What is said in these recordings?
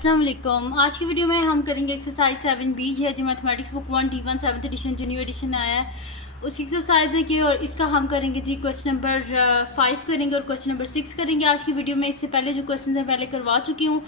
अस्सलाम वालेकुम। आज की वीडियो में हम करेंगे एक्सरसाइज 7B है जो mathematics book 1 D1 7th edition जो न्यू एडिशन आया है उसकी एक्सरसाइज है कि और इसका हम करेंगे जी क्वेश्चन नंबर 5 करेंगे और क्वेश्चन नंबर 6 करेंगे आज की वीडियो में। इससे पहले जो क्वेश्चन है पहले करवा चुकी हूँ,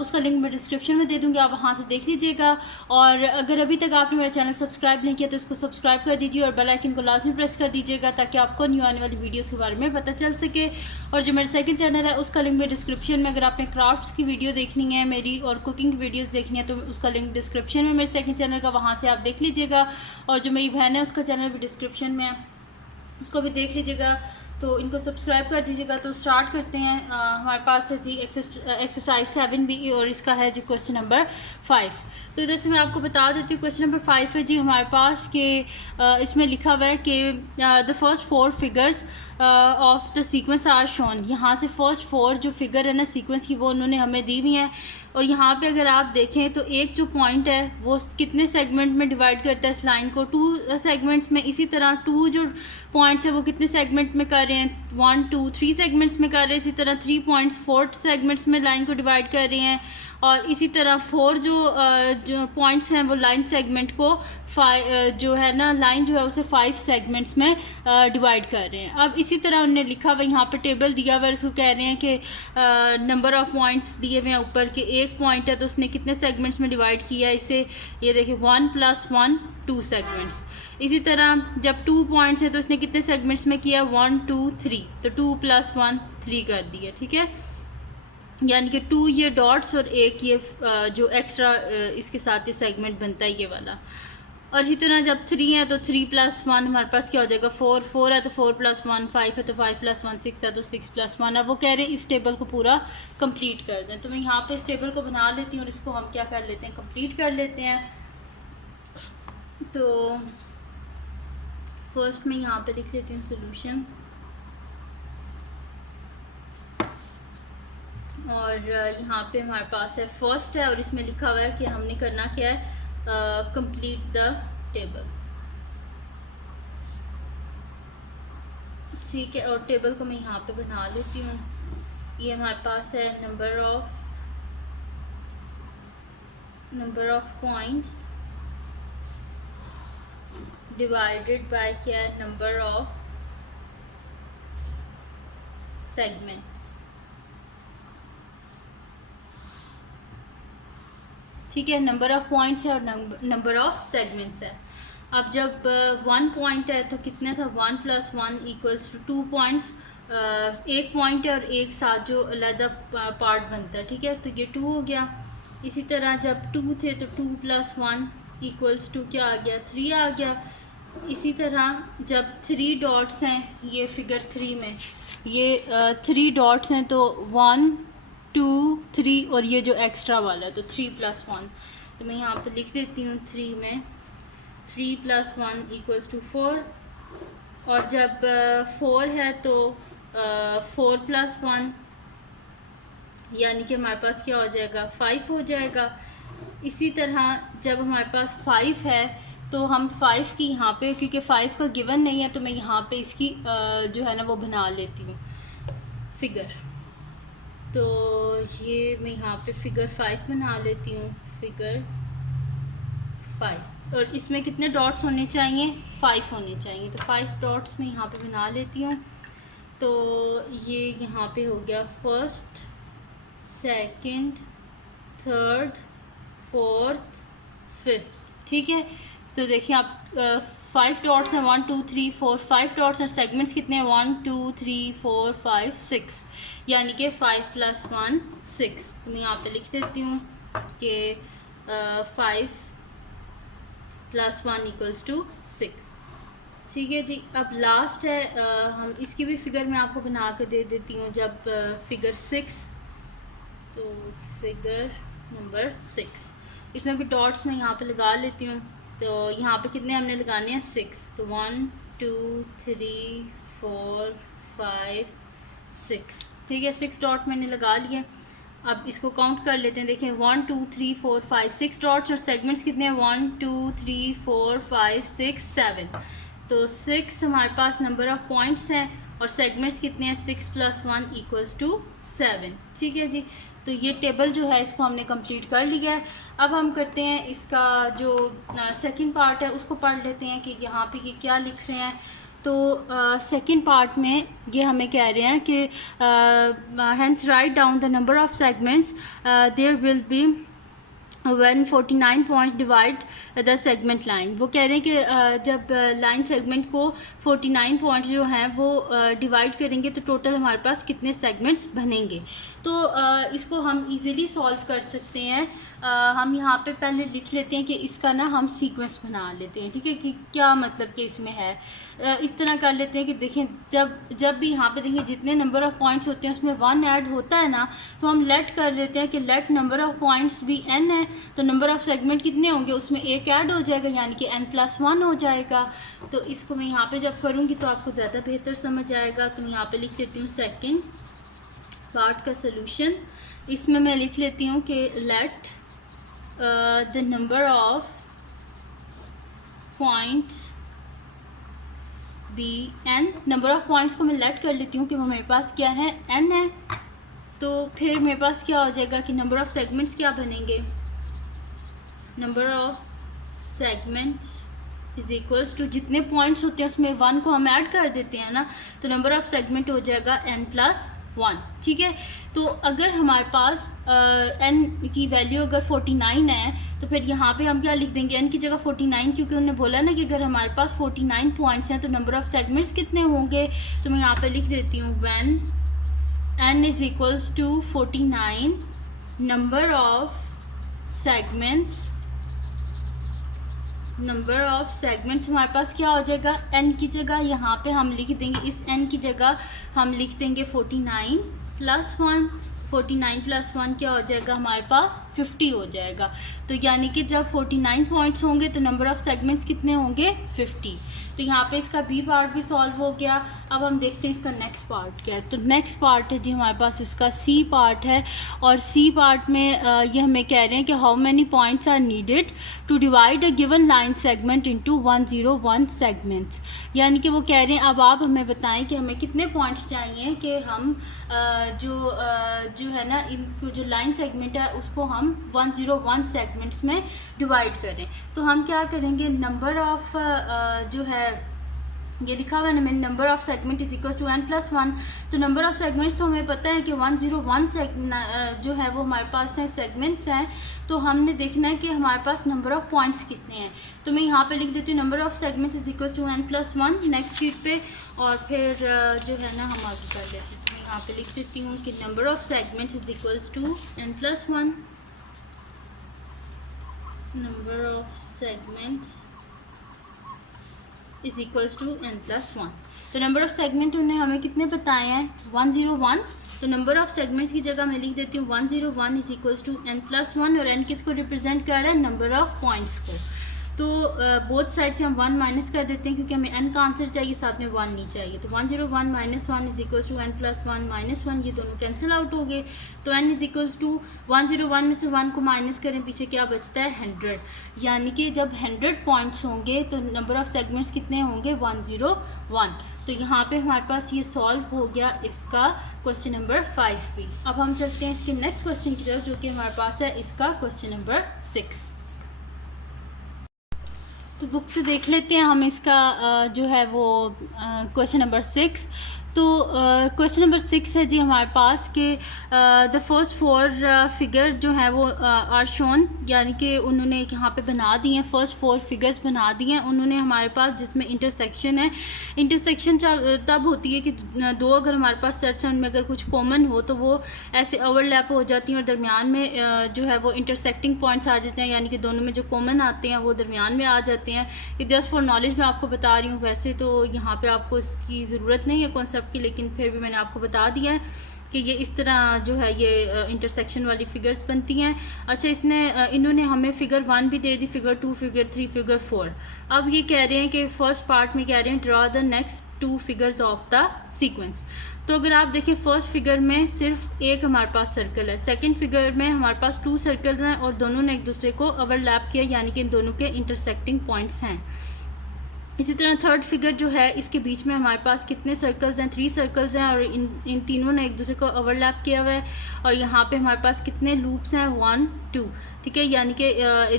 उसका लिंक मैं डिस्क्रिप्शन में दे दूँगी, आप वहाँ से देख लीजिएगा। और अगर अभी तक आपने मेरा चैनल सब्सक्राइब नहीं किया तो इसको सब्सक्राइब कर दीजिए और बेल आइकन को लाजमी प्रेस कर दीजिएगा ताकि आपको न्यू आने वाली वीडियोज़ के बारे में पता चल सके। और जो मेरा सेकंड चैनल है उसका लिंक मैं डिस्क्रिप्शन में, अगर आपने क्राफ्ट्स की वीडियो देखनी है मेरी और कुकिंग की वीडियोस देखनी है तो उसका लिंक डिस्क्रिप्शन में मेरे सेकंड चैनल का, वहाँ से आप देख लीजिएगा। और जो मेरी बहन है उसका चैनल भी डिस्क्रिप्शन में है, उसको भी देख लीजिएगा, तो इनको सब्सक्राइब कर दीजिएगा। तो स्टार्ट करते हैं। हमारे पास है जी एक्सरसाइज 7B और इसका है जी क्वेश्चन नंबर 5। तो इधर से मैं आपको बता देती हूँ क्वेश्चन नंबर 5 है जी हमारे पास के इसमें लिखा हुआ है कि the first 4 figures of the sequence are shown. यहाँ से फर्स्ट 4 जो फिगर है ना सीक्वेंस की वो उन्होंने हमें दी हुई है। और यहाँ पे अगर आप देखें तो एक जो पॉइंट है वो कितने सेगमेंट में डिवाइड करता है इस लाइन को, 2 सेगमेंट्स में। इसी तरह 2 जो पॉइंट्स है वो कितने सेगमेंट में कर रहे हैं, 1 2 3 सेगमेंट्स में कर रहे हैं। इसी तरह 3 पॉइंट्स 4 सेगमेंट्स में लाइन को डिवाइड कर रहे हैं। और इसी तरह 4 जो पॉइंट्स हैं वो लाइन सेगमेंट को जो है ना लाइन जो है उसे 5 सेगमेंट्स में डिवाइड कर रहे हैं। अब इसी तरह उन्होंने लिखा हुआ यहाँ पे टेबल दिया हुआ है, उसको कह रहे हैं कि नंबर ऑफ़ पॉइंट्स दिए हुए हैं ऊपर के। एक पॉइंट है तो उसने कितने सेगमेंट्स में डिवाइड किया इसे, ये देखिए 1 + 1 2 सेगमेंट्स। इसी तरह जब 2 पॉइंट्स हैं तो उसने कितने सेगमेंट्स में किया 1 2 3, तो 2 + 1 3 कर दिया, ठीक है। यानी कि 2 ये डॉट्स और एक ये जो एक्स्ट्रा इसके साथ ये सेगमेंट बनता है ये वाला। और इसी तरह जब 3 है तो 3 + 1 हमारे पास क्या हो जाएगा 4, 4 है तो 4 + 1, 5 है तो 5 + 1, 6 है तो 6 + 1। अब वो कह रहे हैं इस टेबल को पूरा कंप्लीट कर दें, तो मैं यहाँ पे इस टेबल को बना लेती हूँ और इसको हम क्या कर लेते हैं कंप्लीट कर लेते हैं। तो फर्स्ट में यहाँ पे लिख लेती हूँ सोल्यूशन। और यहाँ पे हमारे पास है फर्स्ट है और इसमें लिखा हुआ है कि हमने करना क्या है, कंप्लीट द टेबल, ठीक है। और टेबल को मैं यहाँ पे बना लेती हूँ। ये हमारे पास है number of points divided by क्या है नंबर ऑफ सेगमेंट्स, ठीक है। नंबर ऑफ़ पॉइंट्स है और नंबर ऑफ़ सेगमेंट्स है। अब जब 1 पॉइंट है तो कितना था 1 + 1 = 2 पॉइंट्स। एक पॉइंट है और एक साथ जो अलग पार्ट बनता है, ठीक है, तो ये 2 हो गया। इसी तरह जब 2 थे तो 2 + 1 = क्या आ गया 3 आ गया। इसी तरह जब 3 डॉट्स हैं ये फिगर 3 में ये 3 डॉट्स हैं तो 1 2 3 और ये जो एक्स्ट्रा वाला है तो 3 + 1। तो मैं यहाँ पे लिख देती हूँ 3 में 3 + 1 = 4। और जब 4 है तो 4 + 1 यानी कि हमारे पास क्या हो जाएगा 5 हो जाएगा। इसी तरह जब हमारे पास 5 है तो हम 5 की यहाँ पे, क्योंकि 5 का गिवन नहीं है तो मैं यहाँ पे इसकी जो है ना वो बना लेती हूँ फिगर। तो ये मैं यहाँ पे फिगर 5 बना लेती हूँ, फिगर 5। और इसमें कितने डॉट्स होने चाहिए 5 होने चाहिए, तो 5 डॉट्स मैं यहाँ पे बना लेती हूँ। तो ये यहाँ पे हो गया first, second, third, fourth, fifth, ठीक है। तो देखिए आप 5 डॉट्स हैं 1 2 3 4 5 डॉट्स हैं। सेगमेंट्स कितने हैं 1 2 3 4 5 6, यानी कि 5 + 1 6। तो मैं यहाँ पे लिख देती हूँ कि 5 + 1 = 6, ठीक है जी। अब लास्ट है हम इसकी भी फिगर मैं आपको बना के दे देती हूँ। जब फिगर 6, तो फिगर नंबर 6 इसमें भी डॉट्स मैं यहाँ पे लगा लेती हूँ। तो यहाँ पे कितने हमने लगाने हैं 6, तो 1 2 3 4 5 6, ठीक है। 6 डॉट मैंने लगा लिए। अब इसको काउंट कर लेते हैं, देखें 1 2 3 4 5 6 डॉट्स। और सेगमेंट्स कितने हैं 1 2 3 4 5 6 7, तो 6 हमारे पास नंबर ऑफ़ पॉइंट्स हैं और सेगमेंट्स कितने हैं 6 + 1 = 7, ठीक है जी। तो ये टेबल जो है इसको हमने कंप्लीट कर लिया है। अब हम करते हैं इसका जो सेकंड पार्ट है उसको पढ़ लेते हैं कि यहाँ पे ये क्या लिख रहे हैं। तो सेकंड पार्ट में ये हमें कह रहे हैं कि hence write down the number of segments there will be 149 point divide the segment line. वो कह रहे हैं कि जब लाइन सेगमेंट को 49 पॉइंट जो हैं वो डिवाइड करेंगे तो टोटल हमारे पास कितने सेगमेंट्स बनेंगे। तो इसको हम इजीली सॉल्व कर सकते हैं। हम यहाँ पे पहले लिख लेते हैं कि इसका ना हम सीक्वेंस बना लेते हैं, ठीक है, कि क्या मतलब कि इसमें है। इस तरह कर लेते हैं कि देखें जब भी यहाँ पे देखें जितने नंबर ऑफ़ पॉइंट्स होते हैं उसमें 1 ऐड होता है ना, तो हम लेट कर लेते हैं कि लेट नंबर ऑफ़ पॉइंट्स भी n है, तो नंबर ऑफ़ सेगमेंट कितने होंगे उसमें एक ऐड हो जाएगा यानी कि n+1 हो जाएगा। तो इसको मैं यहाँ पे जब करूँगी तो आपको ज़्यादा बेहतर समझ आएगा। तो मैं यहाँ पे लिख लेती हूँ सेकेंड पार्ट का सोल्यूशन। इसमें मैं लिख लेती हूँ कि let the number of points be n। Number of points को मैं लेट कर लेती हूँ कि वो मेरे पास क्या है, n है। तो फिर मेरे पास क्या हो जाएगा कि नंबर ऑफ़ सेगमेंट्स क्या बनेंगे, number of segments is equals to जितने पॉइंट्स होते हैं उसमें 1 को हम ऐड कर देते हैं ना, तो नंबर ऑफ़ सेगमेंट हो जाएगा n+1, ठीक है। तो अगर हमारे पास n की वैल्यू अगर 49 है तो फिर यहाँ पे हम क्या लिख देंगे, n की जगह 49, क्योंकि उन्होंने बोला ना कि अगर हमारे पास 49 पॉइंट्स हैं तो नंबर ऑफ़ सेगमेंट्स कितने होंगे। तो मैं यहाँ पे लिख देती हूँ when n is equals to 49 number of segments हमारे पास क्या हो जाएगा, n की जगह यहाँ पे हम लिख देंगे, इस n की जगह हम लिख देंगे 49+1। 49+1 क्या हो जाएगा हमारे पास 50 हो जाएगा। तो यानी कि जब 49 पॉइंट्स होंगे तो नंबर ऑफ़ सेगमेंट्स कितने होंगे 50। तो यहाँ पे इसका बी पार्ट भी सॉल्व हो गया। अब हम देखते हैं इसका नेक्स्ट पार्ट क्या है। तो नेक्स्ट पार्ट है जी हमारे पास इसका सी पार्ट है, और सी पार्ट में ये हमें कह रहे हैं कि how many points are needed to divide a given line segment into 101 segments. यानी कि वो कह रहे हैं अब आप हमें बताएं कि हमें कितने पॉइंट्स चाहिए कि हम जो है ना इनको जो लाइन सेगमेंट है उसको हम 101 सेगमेंट्स में डिवाइड करें। तो हम क्या करेंगे, नंबर ऑफ़ जो है ये लिखा हुआ है ना, number of segment is equal to n+1। तो नंबर ऑफ़ सेगमेंट्स तो हमें पता है कि 101 जो है वो हमारे पास हैं सेगमेंट्स हैं। तो हमने देखना है कि हमारे पास नंबर ऑफ़ पॉइंट्स कितने हैं। तो मैं यहाँ पे लिख देती हूँ number of segments is equal to n+1 next sheet पे, और फिर जो है ना हम आगे कर लेते हैं। मैं यहाँ पे लिख देती हूँ कि number of segments is equals to n+1, number of segments is equals to n+1। तो नंबर ऑफ़ सेगमेंट उन्होंने हमें कितने बताए हैं 101। तो नंबर ऑफ़ सेगमेंट्स की जगह मैं लिख देती हूँ 101 इज इक्वल्स टू n+1, और n किसको रिप्रेजेंट कर रहा है, नंबर ऑफ़ पॉइंट्स को। तो बोथ साइड से हम 1 माइनस कर देते हैं क्योंकि हमें n का आंसर चाहिए, साथ में 1 नहीं चाहिए। तो 101 - 1 इज इक्वल्स टू n+1 - 1, ये दोनों कैंसिल आउट हो गए। तो n इज इक्वल्स टू 101 में से 1 को माइनस करें, पीछे क्या बचता है 100। यानी कि जब 100 पॉइंट्स होंगे तो नंबर ऑफ़ सेगमेंट्स कितने होंगे 101। तो यहाँ पे हमारे पास ये सॉल्व हो गया इसका क्वेश्चन नंबर 5 भी। अब हम चलते हैं इसके नेक्स्ट क्वेश्चन की तरफ, जो कि हमारे पास है इसका क्वेश्चन नंबर 6। तो बुक से देख लेते हैं हम इसका जो है वो क्वेश्चन नंबर 6। तो क्वेश्चन नंबर 6 है जी हमारे पास कि द फर्स्ट 4 फिगर जो है वो आर शोन, यानी कि उन्होंने यहाँ पे बना दिए हैं, फर्स्ट 4 फिगर्स बना दिए हैं उन्होंने हमारे पास, जिसमें इंटरसेक्शन है। इंटरसेक्शन तब होती है कि दो अगर हमारे पास सेट्स में अगर कुछ कॉमन हो तो वो ऐसे ओवरलैप हो जाती हैं और दरमियान में जो है वो इंटरसेक्टिंग पॉइंट्स आ जाते हैं, यानी कि दोनों में जो कॉमन आते हैं वो दरमियान में आ जाते हैं। ये जस्ट फॉर नॉलेज मैं आपको बता रही हूँ, वैसे तो यहाँ पर आपको इसकी ज़रूरत नहीं है कॉन्सेप्ट की, लेकिन फिर भी मैंने आपको बता दिया है कि ये इस तरह जो है ये इंटरसेक्शन वाली फ़िगर्स बनती हैं। अच्छा, इन्होंने हमें फ़िगर 1 भी दे दी, फ़िगर 2, फ़िगर 3, फ़िगर 4। अब ये कह रहे हैं कि फ़र्स्ट पार्ट में कह रहे हैं draw the next 2 figures of the sequence. तो अगर आप देखें फर्स्ट फिगर में सिर्फ एक हमारे पास सर्कल है, सेकंड फिगर में हमारे पास 2 सर्कल हैं और दोनों ने एक दूसरे को ओवरलैप किया, यानी कि इन दोनों के इंटरसेक्टिंग पॉइंट्स हैं। इसी तरह थर्ड फिगर जो है, इसके बीच में हमारे पास कितने सर्कल्स हैं, 3 सर्कल्स हैं, और इन तीनों ने एक दूसरे को ओवरलैप किया हुआ है। और यहाँ पे हमारे पास कितने लूप्स हैं, 1 2, ठीक है, यानी कि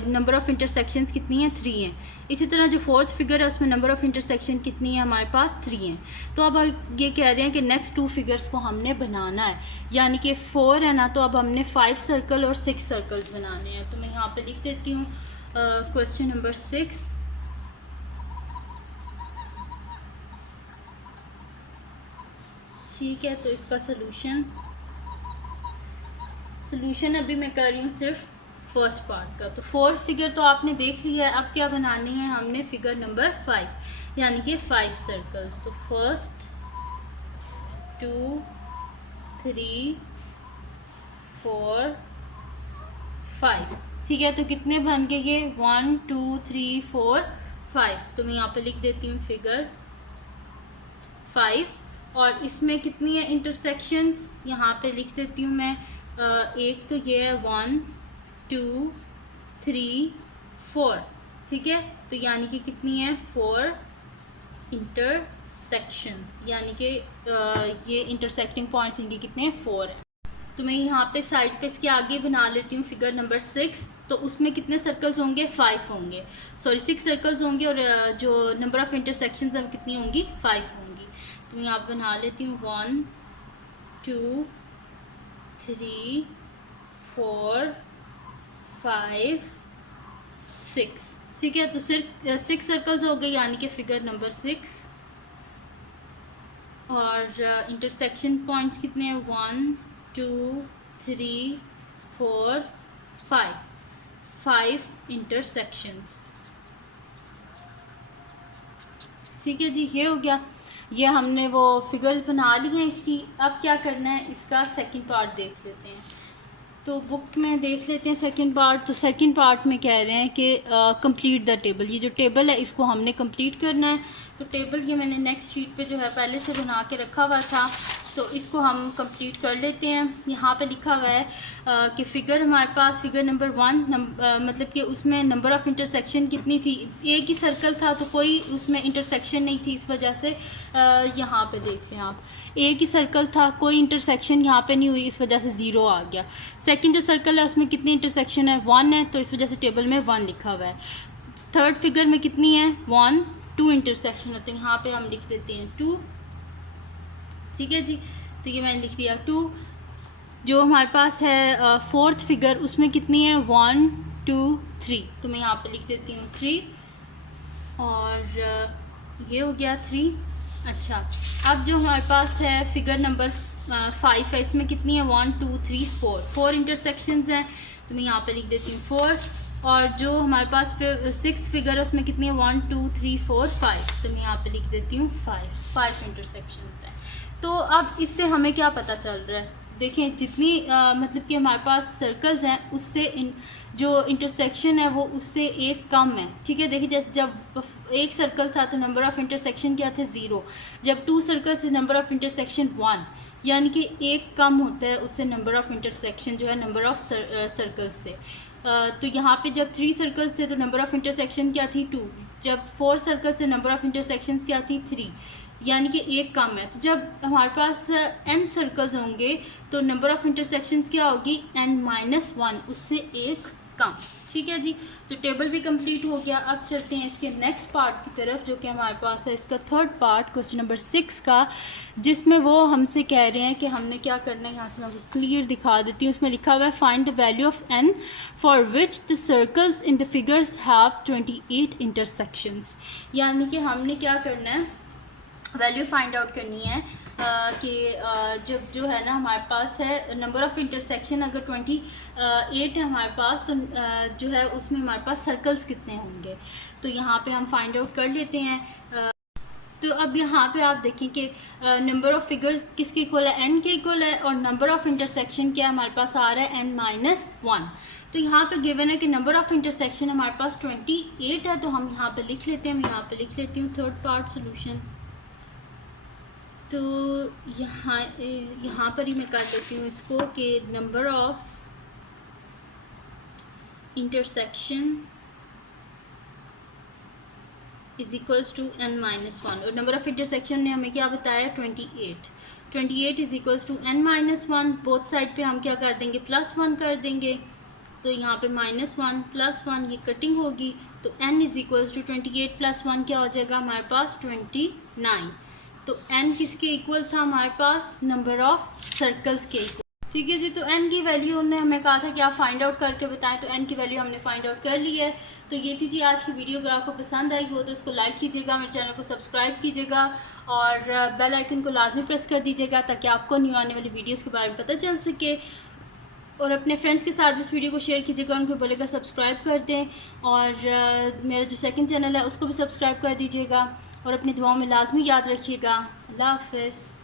नंबर ऑफ़ इंटरसेक्शंस कितनी हैं, 3 हैं। इसी तरह जो फोर्थ फिगर है उसमें नंबर ऑफ़ इंटरसेक्शन कितनी है, हमारे पास 3 हैं। तो अब ये कह रहे हैं कि नेक्स्ट 2 फिगर्स को हमने बनाना है, यानी कि 4 है ना, तो अब हमने 5 सर्कल और 6 सर्कल्स बनाने हैं। तो मैं यहाँ पर लिख देती हूँ क्वेश्चन नंबर 6। ठीक है, तो इसका सोल्यूशन अभी मैं कर रही हूँ सिर्फ फर्स्ट पार्ट का। तो फोर्थ फिगर तो आपने देख लिया है, अब क्या बनानी है हमने, फिगर नंबर 5, यानी कि 5 सर्कल्स। तो फर्स्ट 2 3 4 5, ठीक है। तो कितने बन गए ये, 1 2 3 4 5। तो मैं यहाँ पे लिख देती हूँ फिगर 5। और इसमें कितनी है इंटरसेक्शंस, यहाँ पे लिख देती हूँ मैं, एक तो ये है 1 2 3 4, ठीक है। तो यानी कि कितनी है, 4 इंटरसेक्शंस, यानी कि ये इंटरसेक्टिंग पॉइंट्स इनके कितने हैं, 4 हैं। तो मैं यहाँ पे साइड पे इसके आगे बना लेती हूँ फिगर नंबर 6। तो उसमें कितने सर्कल्स होंगे, 5 होंगे, सॉरी 6 सर्कल्स होंगे, और जो नंबर ऑफ़ इंटरसेक्शंस अब कितनी होंगी, 5 होंगी। तो मैं यहाँ पे बना लेती हूँ 1 2 3 4 5 6, ठीक है। तो सिर्फ 6 सर्कल्स हो गए, यानी कि फिगर नंबर 6। और इंटरसेक्शन पॉइंट्स कितने हैं, 1 2 3 4 5 इंटरसेक्शंस, ठीक है जी। ये हो गया, ये हमने वो फिगर्स बना ली हैं इसकी। अब क्या करना है, इसका सेकंड पार्ट देख लेते हैं। तो बुक में देख लेते हैं सेकंड पार्ट। तो सेकंड पार्ट में कह रहे हैं कि कंप्लीट द टेबल, ये जो टेबल है इसको हमने कंप्लीट करना है। तो टेबल ये मैंने नेक्स्ट शीट पे जो है पहले से बना के रखा हुआ था, तो इसको हम कंप्लीट कर लेते हैं। यहाँ पे लिखा हुआ है कि फ़िगर हमारे पास फिगर नंबर 1 मतलब कि उसमें नंबर ऑफ़ इंटरसेक्शन कितनी थी, एक ही सर्कल था तो कोई उसमें इंटरसेक्शन नहीं थी, इस वजह से यहाँ पे देख लें आप, एक ही सर्कल था, कोई इंटरसेक्शन यहाँ पे नहीं हुई, इस वजह से 0 आ गया। सेकंड जो सर्कल है उसमें कितनी इंटरसेक्शन है, 1 है, तो इस वजह से टेबल में 1 लिखा हुआ है। थर्ड फिगर में कितनी है, 1 2 इंटरसेक्शन होते हैं, यहाँ पे हम लिख देते हैं 2, ठीक है जी। तो ये मैंने लिख दिया 2। जो हमारे पास है फोर्थ फिगर, उसमें कितनी है, 1 2 3, तो मैं यहाँ पे लिख देती हूँ 3, और ये हो गया 3। अच्छा, अब जो हमारे पास है फिगर नंबर 5 है, इसमें कितनी है, 1 2 3 4 इंटरसेक्शंस हैं, तो मैं यहाँ पे लिख देती हूँ 4। और जो हमारे पास 6th फिगर है उसमें कितनी है, 1 2 3 4 5, तो मैं यहाँ पे लिख देती हूँ 5 इंटरसेक्शंस हैं। तो अब इससे हमें क्या पता चल रहा है, देखें जितनी मतलब कि हमारे पास सर्कल्स हैं उससे जो इंटरसेक्शन है वो उससे एक कम है, ठीक है। देखिए जैसे जब एक सर्कल था तो नंबर ऑफ़ इंटरसेक्शन क्या थे, 0। जब 2 सर्कल्स थे नंबर ऑफ़ इंटरसेक्शन 1, यानी कि एक कम होता है उससे नंबर ऑफ़ इंटरसेक्शन जो है नंबर ऑफ़ सर्कल्स से। तो यहाँ पे जब 3 सर्कल्स थे तो नंबर ऑफ़ इंटरसेक्शन क्या थी, 2। जब 4 सर्कल्स थे नंबर ऑफ़ इंटरसेक्शंस क्या थी, 3, यानी कि एक कम है। तो जब हमारे पास n सर्कल्स होंगे तो नंबर ऑफ़ इंटरसेक्शंस क्या होगी, n-1, उससे एक कम, ठीक है जी। तो टेबल भी कंप्लीट हो गया। अब चलते हैं इसके नेक्स्ट पार्ट की तरफ, जो कि हमारे पास है इसका थर्ड पार्ट, क्वेश्चन नंबर 6 का, जिसमें वो हमसे कह रहे हैं कि हमने क्या करना है। यहाँ से मैं आपको क्लियर दिखा देती हूँ। उसमें लिखा हुआ है find the value of n for which the circles in the figures have 28 intersections, यानी कि हमने क्या करना है, वैल्यू फाइंड आउट करनी है कि जब जो है ना हमारे पास है नंबर ऑफ़ इंटरसेक्शन अगर 28 है हमारे पास, तो जो है उसमें हमारे पास सर्कल्स कितने होंगे। तो यहाँ पे हम फाइंड आउट कर लेते हैं। तो अब यहाँ पे आप देखें कि नंबर ऑफ़ फिगर्स किसके इक्वल है, n के इक्वल है, और नंबर ऑफ़ इंटरसेक्शन क्या हमारे पास आ रहा है, n-1। तो यहाँ पे गिवन है कि नंबर ऑफ़ इंटरसेक्शन हमारे पास 28 है, तो हम यहाँ पे लिख लेते हैं। मैं यहाँ पे लिख लेती हूँ थर्ड पार्ट सोल्यूशन। तो यहाँ पर ही मैं कर देती हूँ इसको कि number of intersection is equals to n-1 और नंबर ऑफ इंटरसेक्शन ने हमें क्या बताया 28। 28 is equals to n-1। Both side पे हम क्या कर देंगे +1 कर देंगे, तो यहाँ पे -1 +1 ये कटिंग होगी, तो n इज इक्वल्स टू 28 + 1 क्या हो जाएगा हमारे पास 29। तो n किसके इक्वल था हमारे पास नंबर ऑफ सर्कल्स के इक्वल। ठीक है जी, तो n की वैल्यू उन्होंने हमें कहा था कि आप फाइंड आउट करके बताएं, तो n की वैल्यू हमने फाइंड आउट कर ली है। तो ये थी जी आज की वीडियो। अगर आपको पसंद आई हो तो इसको लाइक कीजिएगा, मेरे चैनल को सब्सक्राइब कीजिएगा और बेल आइकन को लाजमी प्रेस कर दीजिएगा ताकि आपको न्यू आने वाली वीडियोज़ के बारे में पता चल सके। और अपने फ्रेंड्स के साथ भी इस वीडियो को शेयर कीजिएगा, उनको बोलेगा सब्सक्राइब कर दें और मेरा जो सेकंड चैनल है उसको भी सब्सक्राइब कर दीजिएगा और अपनी दुआओं में लाजमी याद रखिएगा। अल्लाह हाफ़िज़।